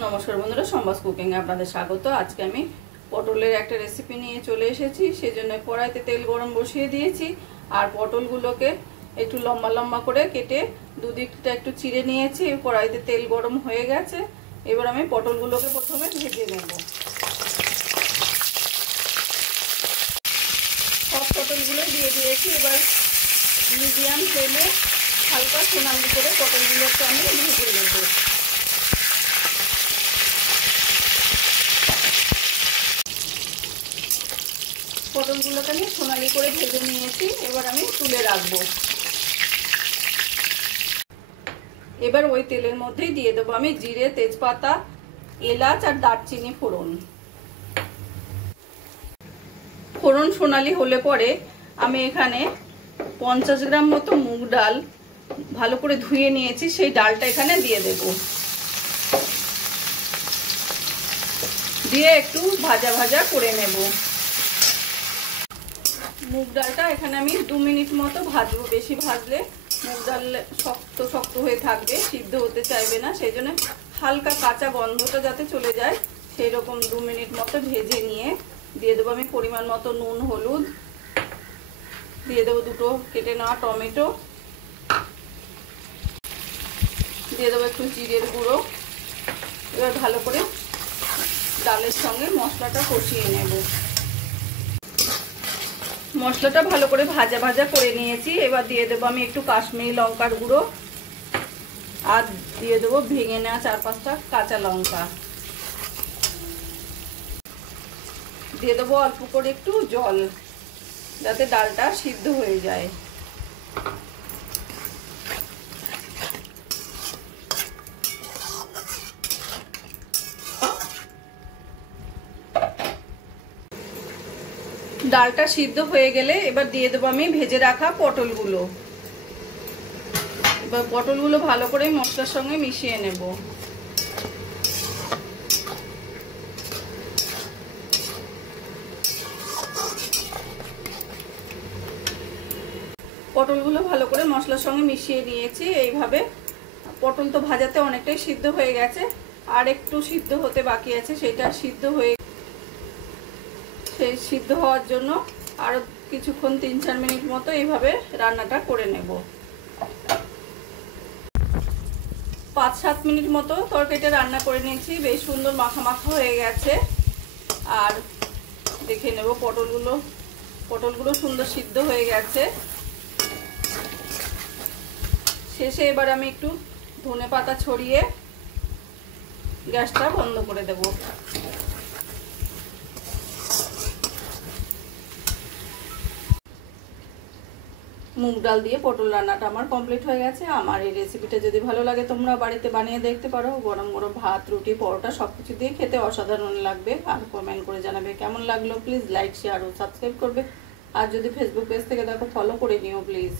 নমস্কার বন্ধুরা, সম্বাস কুকিং এ আপনাদের স্বাগত। আজকে আমি পটলের একটা রেসিপি নিয়ে চলে এসেছি। সেজন্য কড়াইতে তেল গরম বসিয়ে দিয়েছি আর পটলগুলোকে একটু লম্বা লম্বা করে কেটে দুদিকটা একটু চিড়ে নিয়েছি। কড়াইতে তেল গরম হয়ে গেছে। এবার আমি পটলগুলোকে প্রথমে ভেজে নেব। সব পটলগুলো দিয়ে দিয়েছি। এবার মিডিয়াম ফ্লেমে হালকা সোনালি করে পটলগুলোকে আমি ভেজে নেব। পটলগুলোকে আমি সোনালি করে ভেজে নিয়েছি। এবার আমি তুলে রাখবো। এবার ওই তেলের মধ্যেই দিয়ে দেবো আমি জিরে, তেজপাতা, এলাচ আর দারচিনি ফোড়ন। ফোড়ন সোনালি হলে পরে আমি এখানে 50 গ্রাম মতো মুগ ডাল ভালো করে ধুয়ে নিয়েছি, সেই ডালটা এখানে দিয়ে দেব। দিয়ে একটু ভাজা ভাজা করে নেব। মুগ ডালটা এখানে আমি 2 মিনিট মতো ভাজবো। বেশি ভাজলে মুগ ডাল শক্ত শক্ত হয়ে থাকবে, সিদ্ধ হতে চাইবে না। সেই জন্য হালকা কাঁচা গন্ধটা যাতে চলে যায় সেই রকম 2 মিনিট মতো ভেজে নিয়ে দিয়ে দেবো আমি পরিমাণ মতো নুন, হলুদ, দিয়ে দেবো 2টো কেটে নেওয়া টমেটো, দিয়ে দেবো একটু জিরের গুঁড়ো। এবার ভালো করে ডালের সঙ্গে মশলাটা কষিয়ে নেব। মশলাটা ভালো করে ভাজা ভাজা করে নিয়েছি। এবার দিয়ে দেবো আমি একটু কাশ্মীরি লঙ্কার গুঁড়ো আর দিয়ে দেবো ভেঙে নেওয়া 4-5টা কাঁচা লঙ্কা। দিয়ে দেবো অল্প করে একটু জল যাতে ডালটা সিদ্ধ হয়ে যায়। ডালটা সিদ্ধ হয়ে গেলে এবার দিয়ে দেবো আমি ভেজে রাখা পটলগুলো। এবার পটলগুলো ভালো করে মশলার সঙ্গে মিশিয়ে নেব। পটলগুলো ভালো করে মশলার সঙ্গে মিশিয়ে নিয়েছি। এইভাবে পটল তো ভাজাতে অনেকটাই সিদ্ধ হয়ে গেছে, আর একটু সিদ্ধ হতে বাকি আছে। সেটা সিদ্ধ হওয়ার জন্য আরো কিছুক্ষণ 3-4 মিনিট মতো এইভাবে রান্নাটা করে নেব। 5-7 মিনিট মতো তরকারিটা রান্না করে নিয়েছি। বেশ সুন্দর মাখা মাখা হয়ে গেছে। আর দেখে নেব পটলগুলো সুন্দর সিদ্ধ হয়ে গেছে। শেষে এবার আমি একটু ধনেপাতা ছড়িয়ে গ্যাসটা বন্ধ করে দেব। মুগ ডাল দিয়ে পটল রান্নাটা আমার কমপ্লিট হয়ে গেছে। আমার এই রেসিপিটা যদি ভালো লাগে তোমরা বাড়িতে বানিয়ে দেখতে পারো। গরম গরম ভাত, রুটি, পরোটা সবকিছু দিয়ে খেতে অসাধারণ লাগবে। আর কমেন্ট করে জানাবে কেমন লাগলো। প্লিজ লাইক, শেয়ার ও সাবস্ক্রাইব করবে। আর যদি ফেসবুক পেজ থেকে দেখো ফলো করে নিও প্লিজ।